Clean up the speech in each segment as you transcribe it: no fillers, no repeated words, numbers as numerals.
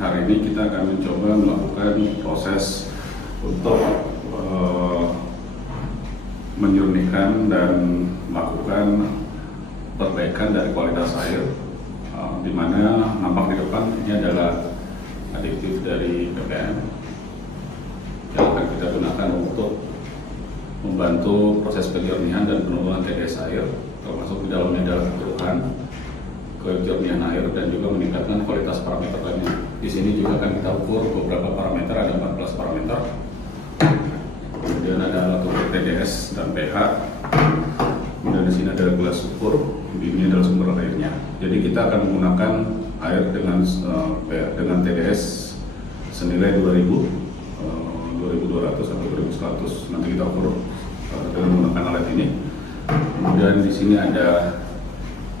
hari ini kita akan mencoba melakukan proses untuk menyurnikan dan melakukan perbaikan dari kualitas air, di mana nampak di depan ini adalah adiktif dari PPM yang akan kita gunakan untuk membantu proses penjernihan dan penurunan TDS air, termasuk di dalamnya adalah keruhan, kejernihan air, dan juga meningkatkan kualitas parameter lainnya. Di sini juga akan kita ukur beberapa parameter, ada 14 parameter. Kemudian ada alat ukur TDS dan pH. Kemudian di sini ada gelas ukur, ini adalah sumber airnya. Jadi kita akan menggunakan air dengan TDS senilai 2200 atau 2100. Nanti kita ukur dengan menggunakan alat ini. Kemudian di sini ada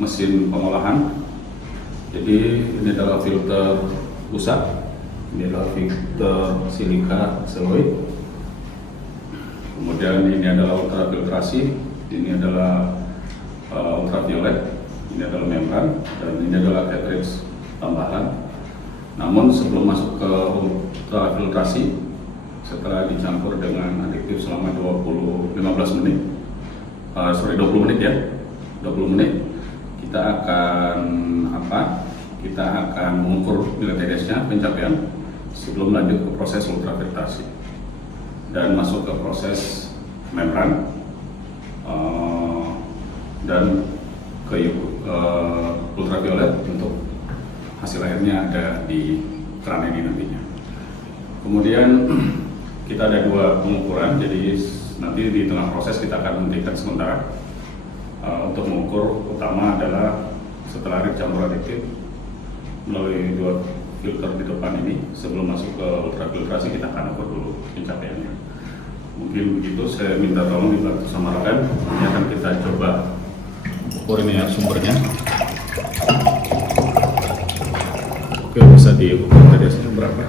mesin pengolahan. Jadi ini adalah filter busa, ini adalah filter silika seloid. Kemudian ini adalah ultrafiltrasi, ini adalah ultraviolet, ini adalah membran, dan ini adalah cartridge tambahan. Namun sebelum masuk ke ultrafiltrasi, setelah dicampur dengan adiktif selama 20 menit ya, 20 menit, kita akan mengukur nilai TDS-nya, pencapaian, sebelum lanjut ke proses ultrafiltrasi dan masuk ke proses membran dan ke ultraviolet untuk hasil airnya ada di keran ini nantinya. Kemudian kita ada dua pengukuran, jadi nanti di tengah proses kita akan menghentikan sementara. Untuk mengukur utama adalah setelah air campur adiktif melalui dua filter di depan ini, sebelum masuk ke ultrafiltrasi kita akan ukur dulu pencapaiannya. Mungkin begitu, saya minta tolong dibantu sama rekan. Ini akan kita coba ukur ini ya sumbernya. Oke, bisa diukur TDS-nya berapa?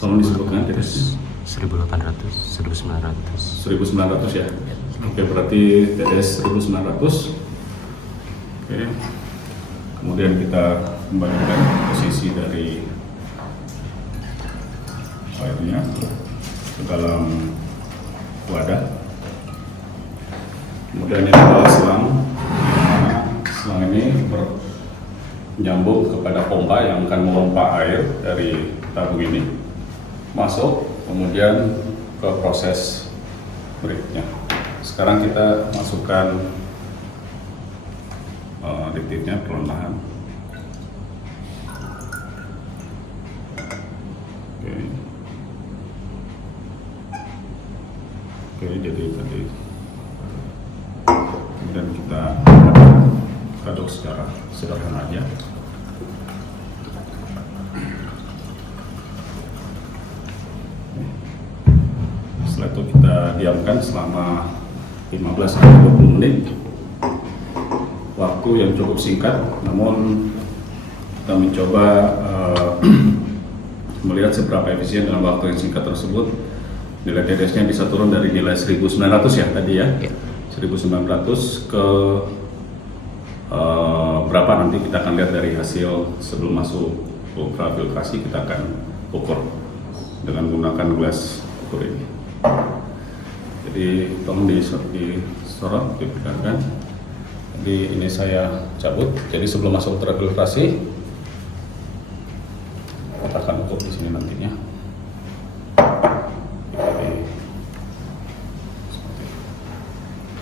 Tolong disebutkan TDS. 1800, 1900 ya. Oke, berarti TDS 1900. Oke. Kemudian kita kembalikan posisi dari airnya ke dalam wadah. Kemudian ini adalah selang. Selang ini menyambung kepada pompa yang akan memompa air dari tabung ini masuk, kemudian ke proses berikutnya. Sekarang kita masukkan adiktifnya perlahan. Oke, jadi tadi kemudian kita aduk secara sederhana aja. Setelah itu kita diamkan selama 15-20 menit, waktu yang cukup singkat, namun kita mencoba melihat seberapa efisien dalam waktu yang singkat tersebut. Nilai TDS-nya bisa turun dari nilai 1900 ya tadi ya, 1900 ke berapa nanti kita akan lihat dari hasil sebelum masuk ultrafiltrasi. Kita akan ukur dengan menggunakan gelas ukur ini. Jadi tolong disorot, dipegangkan. Jadi ini saya cabut. Jadi sebelum masuk ultrafiltrasi, kita akan ukur di sini nantinya.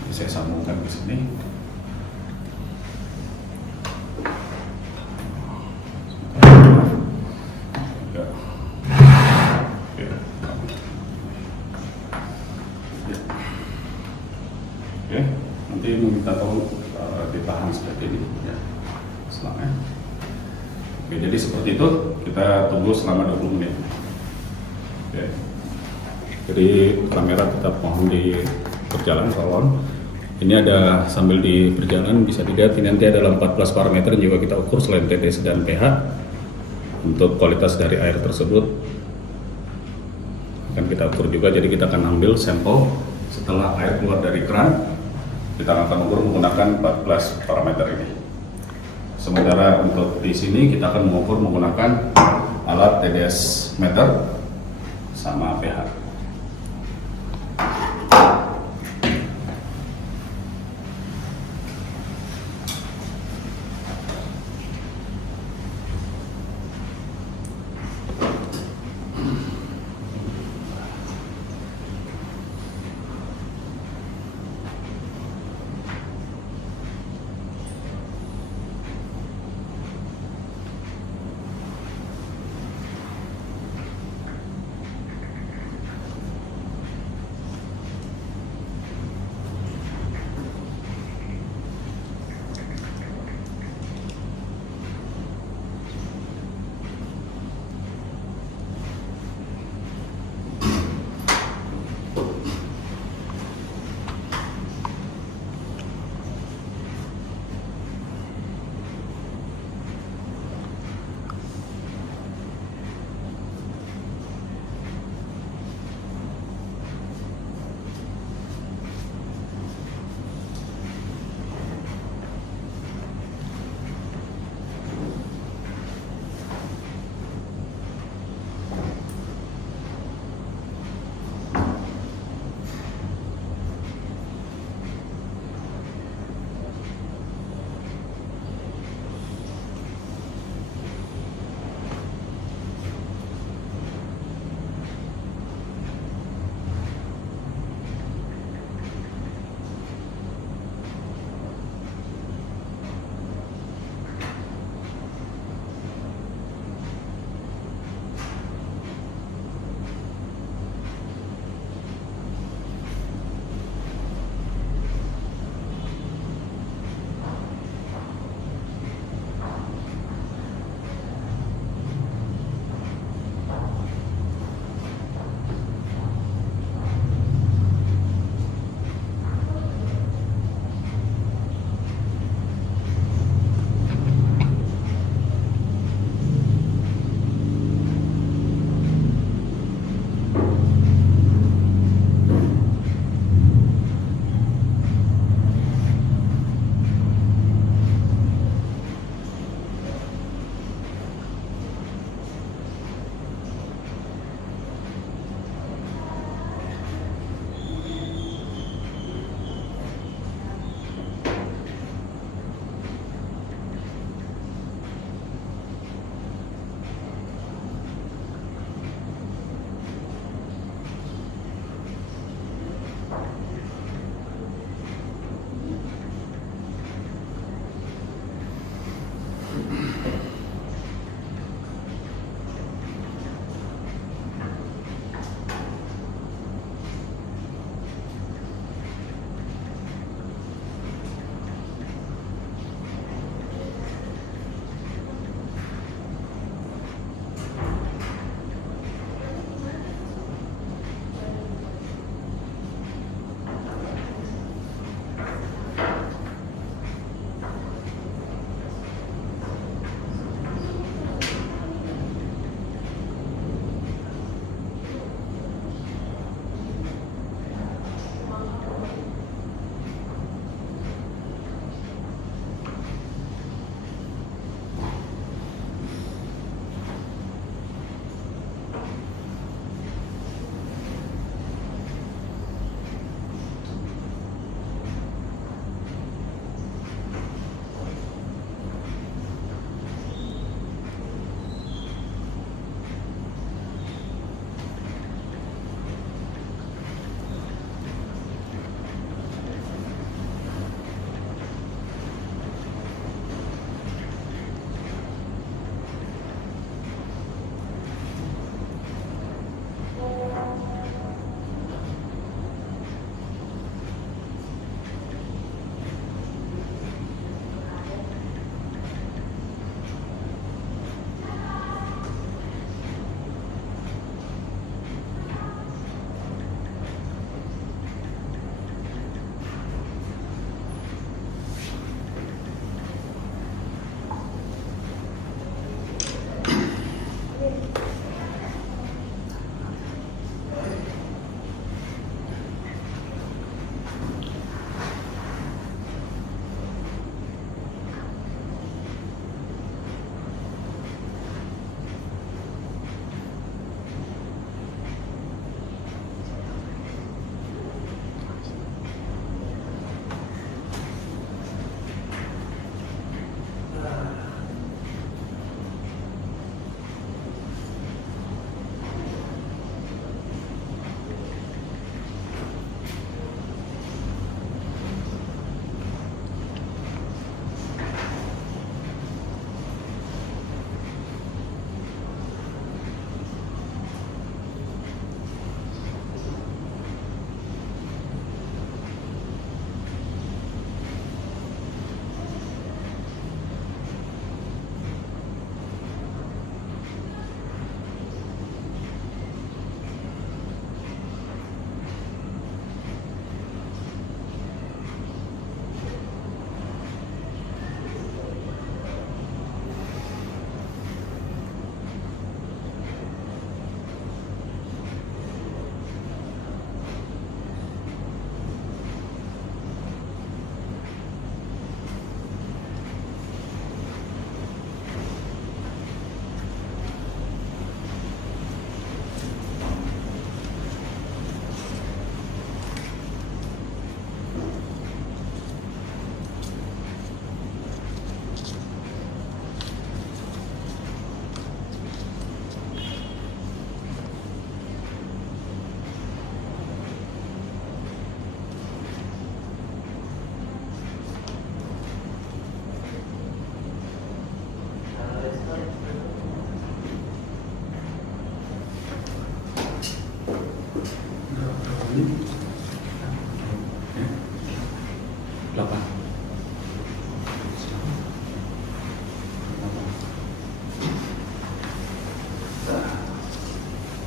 Jadi saya sambungkan di sini. Oke, nanti meminta tolong ditahan seperti ini ya, selangnya. Oke, jadi seperti itu, kita tunggu selama 20 menit. Oke. Jadi kamera tetap mohon di berjalan tolong. Ini ada sambil di perjalanan bisa dilihat, ini nanti adalah 14 parameter yang juga kita ukur selain TDS dan pH untuk kualitas dari air tersebut. Akan kita ukur juga, jadi kita akan ambil sampel setelah air keluar dari keran. kita akan mengukur menggunakan 14 parameter ini. Sementara untuk di sini kita akan mengukur menggunakan alat TDS meter sama pH.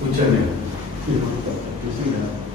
Hujan ya? Iya, di sini ya.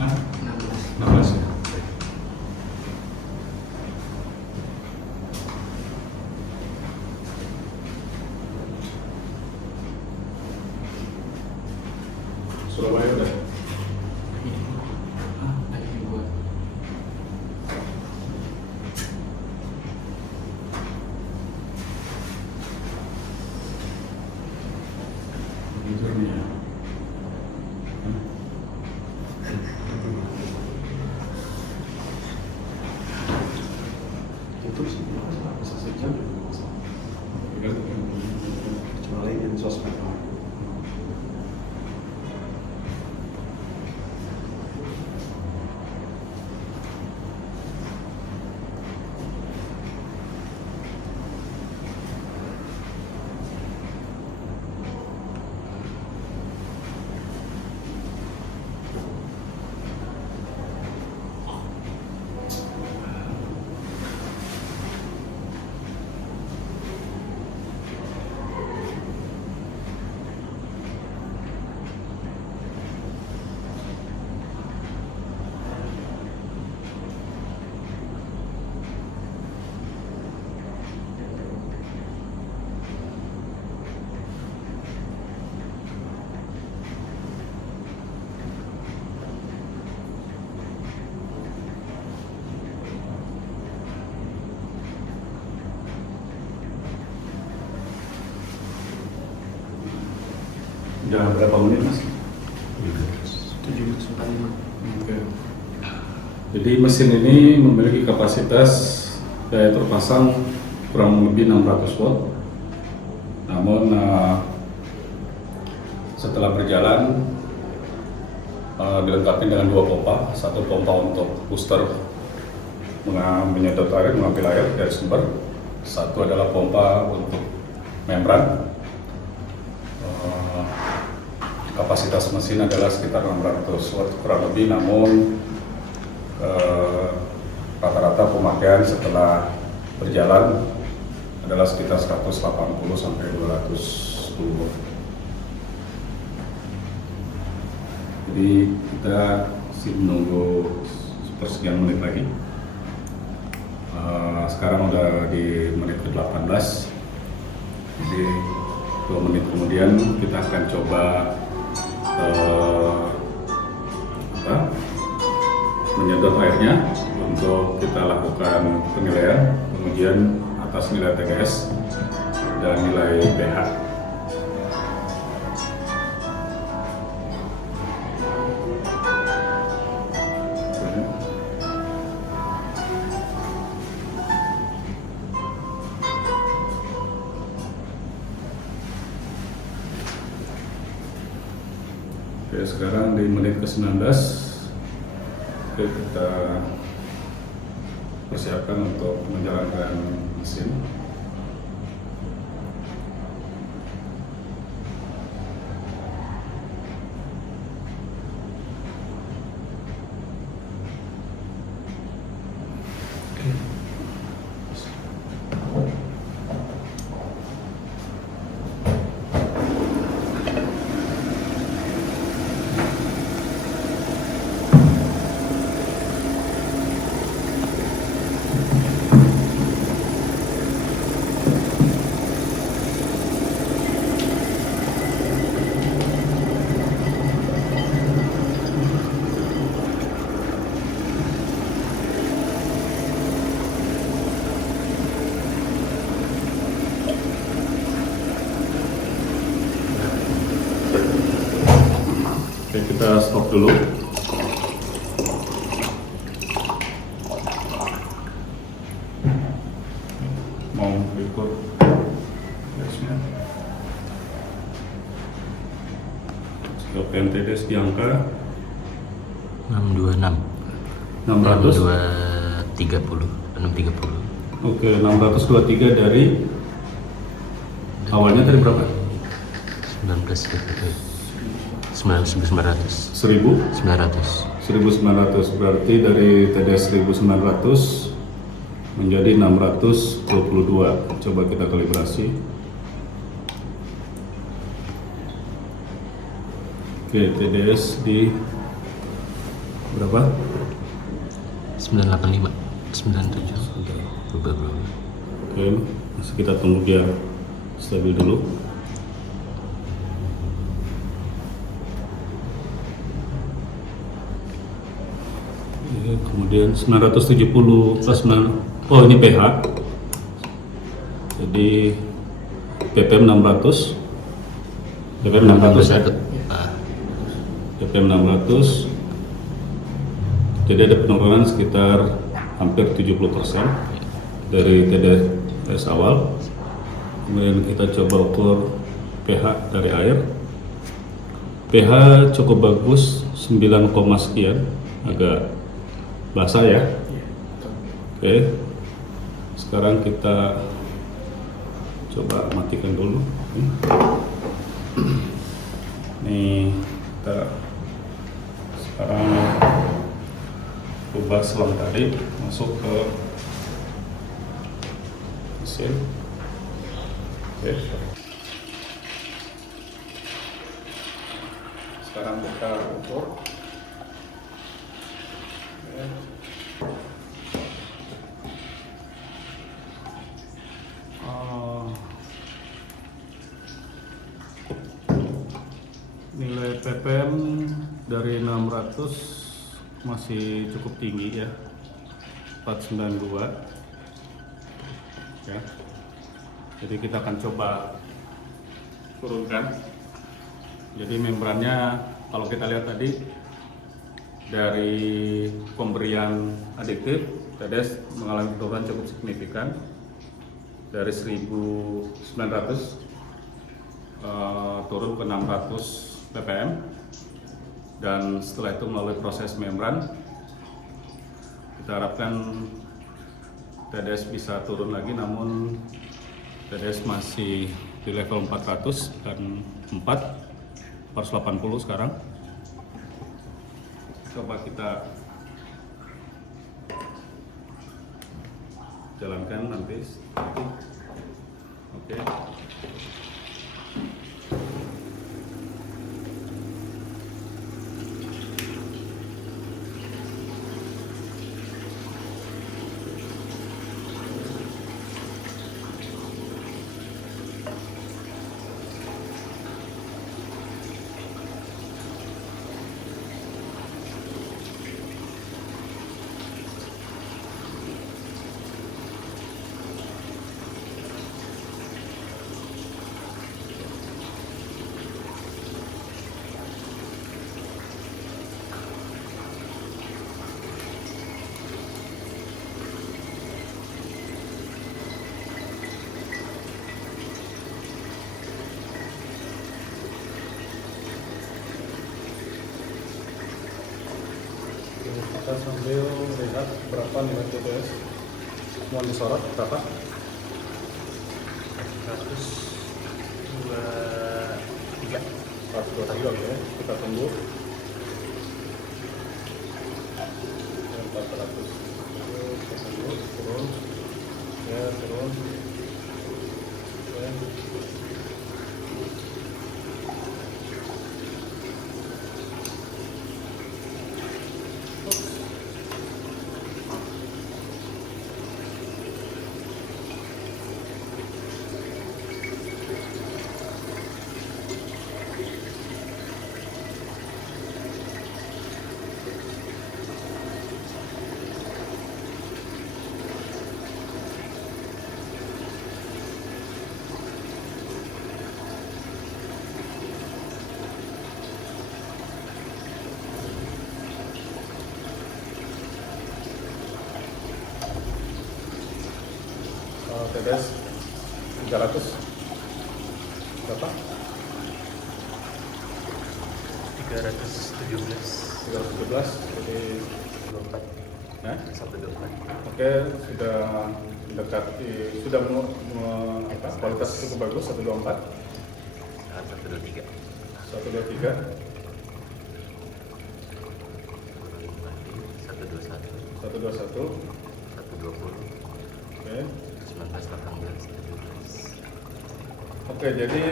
Hah? 16 ya? Surabaya udah? Jujur nih ya. Tutup sih, bisa sejam juga masalah. Kecuali yang sosmed. Udah berapa menit mas? 7:45. Oke. Jadi mesin ini memiliki kapasitas daya terpasang kurang lebih 600 watt. Namun setelah berjalan dilengkapi dengan 2 pompa, satu pompa untuk booster menyedot air, mengambil air dari sumber, satu adalah pompa untuk membran. Kapasitas mesin adalah sekitar 600 watt kurang lebih, namun rata-rata pemakaian setelah berjalan adalah sekitar 180 sampai 210 watt. Jadi kita masih menunggu sepersekian menit lagi. Sekarang udah di menit ke-18, jadi 2 menit kemudian kita akan coba menyedot airnya untuk kita lakukan penilaian, kemudian atas nilai TDS dan nilai pH. Oke, sekarang di menit ke-19. Oke, kita persiapkan untuk menjalankan mesin. Oke, kita stop dulu. Mau record gasnya. Stop NTDS di angka 626 600. 630. Oke, 623 dari awalnya tadi berapa? 1900 1000? 900 1900, berarti dari TDS 1900 menjadi 622. Coba kita kalibrasi. Oke, TDS di Berapa? 985 97 berubah. Oke, masih kita tunggu biar stabil dulu. Oke, kemudian 970 plus 9. Oh, ini pH. Jadi ppm 600. ppm 600 ya. ppm 600. Jadi ada penurunan sekitar hampir 70% dari TDS awal. Kemudian kita coba ukur pH dari air. pH cukup bagus, 9, sekian, agak basah ya. Oke, sekarang kita coba matikan dulu. Nih, kita sekarang ubah selang tadi masuk ke mesin. Oke. Sekarang kita ukur. Oke. Nilai ppm dari 600 masih cukup tinggi ya, 492 ya. Jadi kita akan coba turunkan. Jadi membrannya kalau kita lihat tadi dari pemberian adiktif, TDS mengalami penurunan cukup signifikan dari 1900 turun ke 600 ppm. Dan setelah itu melalui proses membran, kita harapkan TDS bisa turun lagi, namun TDS masih di level 400 dan 480 sekarang. Coba kita jalankan nanti. Oke. Kita sambil lihat berapa nilai TDS. Mohon disorot berapa? 123. 123, oke. Kita tunggu. 400. Kita tunggu, turun. Ya, turun. Ya. TDS 300 berapa? 317, jadi 24. ya? 124. Oke, sudah mendekati, sudah kualitas cukup bagus, 124. 123 123. 121. 120 Oke. 1918 Oke, jadi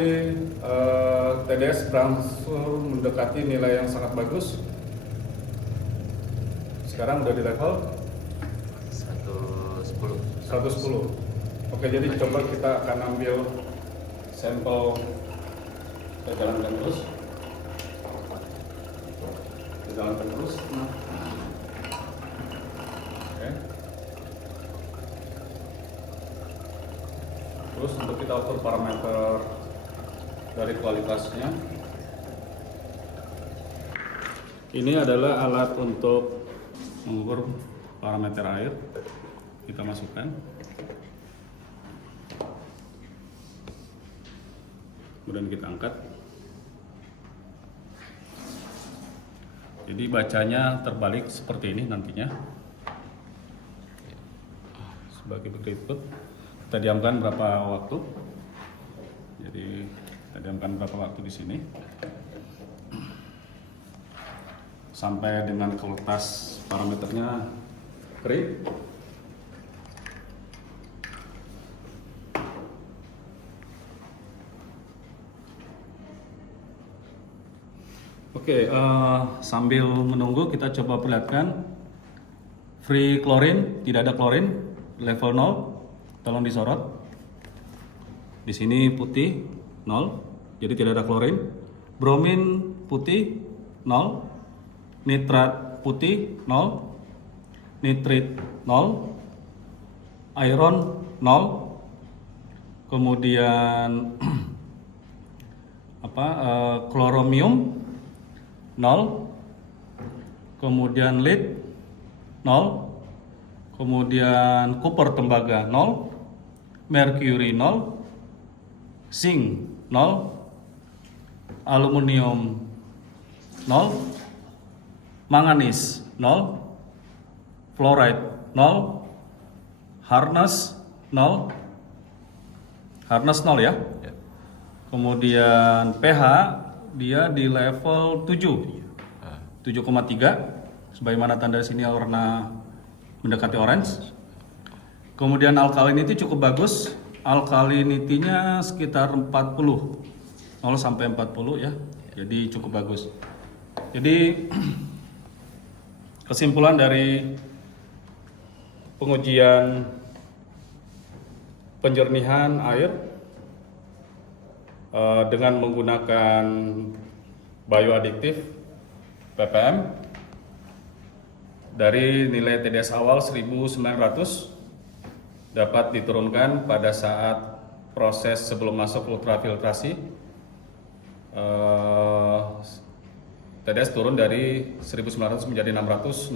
TDS berangsur mendekati nilai yang sangat bagus. Sekarang udah di level 110. 110. Oke, jadi coba kita akan ambil sampel, kita jalankan terus. Kita jalankan terus. Oke. Terus untuk kita ukur parameter dari kualitasnya. Ini adalah alat untuk mengukur parameter air. Kita masukkan. Kemudian kita angkat. Jadi bacanya terbalik seperti ini nantinya. Sebagai berikut. Kita diamkan berapa waktu? Jadi kita diamkan berapa waktu di sini? Sampai dengan kertas parameternya kering. Oke, sambil menunggu kita coba perlihatkan free klorin, tidak ada klorin, level 0. Tolong disorot. Di sini putih 0, jadi tidak ada klorin. Bromin putih 0, nitrat putih 0, nitrit 0, iron 0, kemudian kloromium 0, kemudian lead 0, kemudian copper tembaga 0, mercury 0, zinc 0, aluminium 0, manganis 0, fluoride 0, harness 0, harness 0 ya. Ya. Kemudian pH dia di level 7, 7,3, sebagaimana tanda di sini warna mendekati orange. Kemudian alkalinity cukup bagus, alkalinity-nya sekitar 40, 0 sampai 40 ya, jadi cukup bagus. Jadi kesimpulan dari pengujian penjernihan air dengan menggunakan bioadiktif ppm dari nilai TDS awal 1900 dapat diturunkan pada saat proses sebelum masuk ultrafiltrasi. TDS turun dari 1900 menjadi 662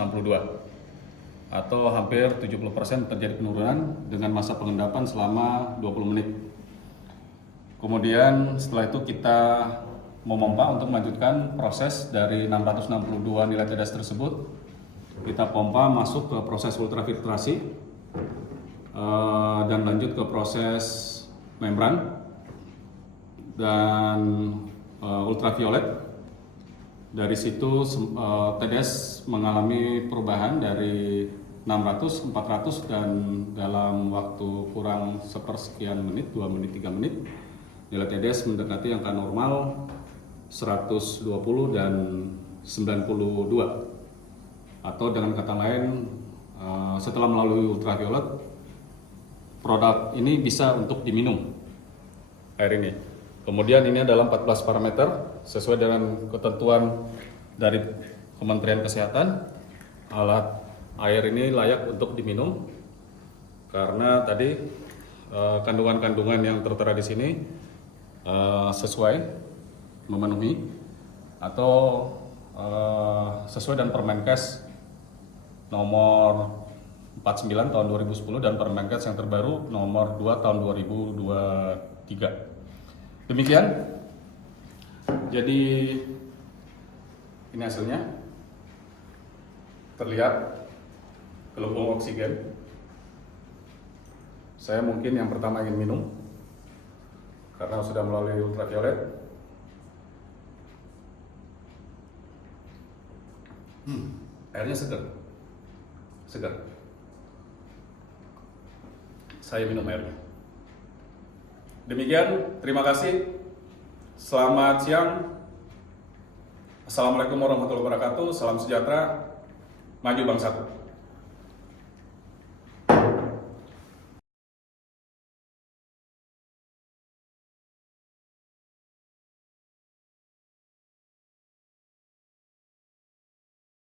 atau hampir 70% terjadi penurunan dengan masa pengendapan selama 20 menit. Kemudian setelah itu kita memompa untuk melanjutkan proses dari 662 nilai TDS tersebut. Kita pompa masuk ke proses ultrafiltrasi dan lanjut ke proses membran dan ultraviolet. Dari situ TDS mengalami perubahan dari 600, 400 dan dalam waktu kurang sepersekian menit, 2 menit, 3 menit, nilai TDS mendekati angka normal 120 dan 92. Atau dengan kata lain, setelah melalui ultraviolet, produk ini bisa untuk diminum, air ini. Kemudian ini adalah 14 parameter sesuai dengan ketentuan dari Kementerian Kesehatan. Alat air ini layak untuk diminum karena tadi kandungan-kandungan yang tertera di sini sesuai, memenuhi atau sesuai dengan Permenkes nomor 49 tahun 2010 dan Permenkes yang terbaru nomor 2 tahun 2023. Demikian. Jadi ini hasilnya. Terlihat gelembung oksigen. Saya mungkin yang pertama ingin minum karena sudah melalui ultraviolet. Airnya segar. Saya minum airnya. Demikian, terima kasih. Selamat siang. Assalamualaikum warahmatullahi wabarakatuh. Salam sejahtera. maju bangsaku.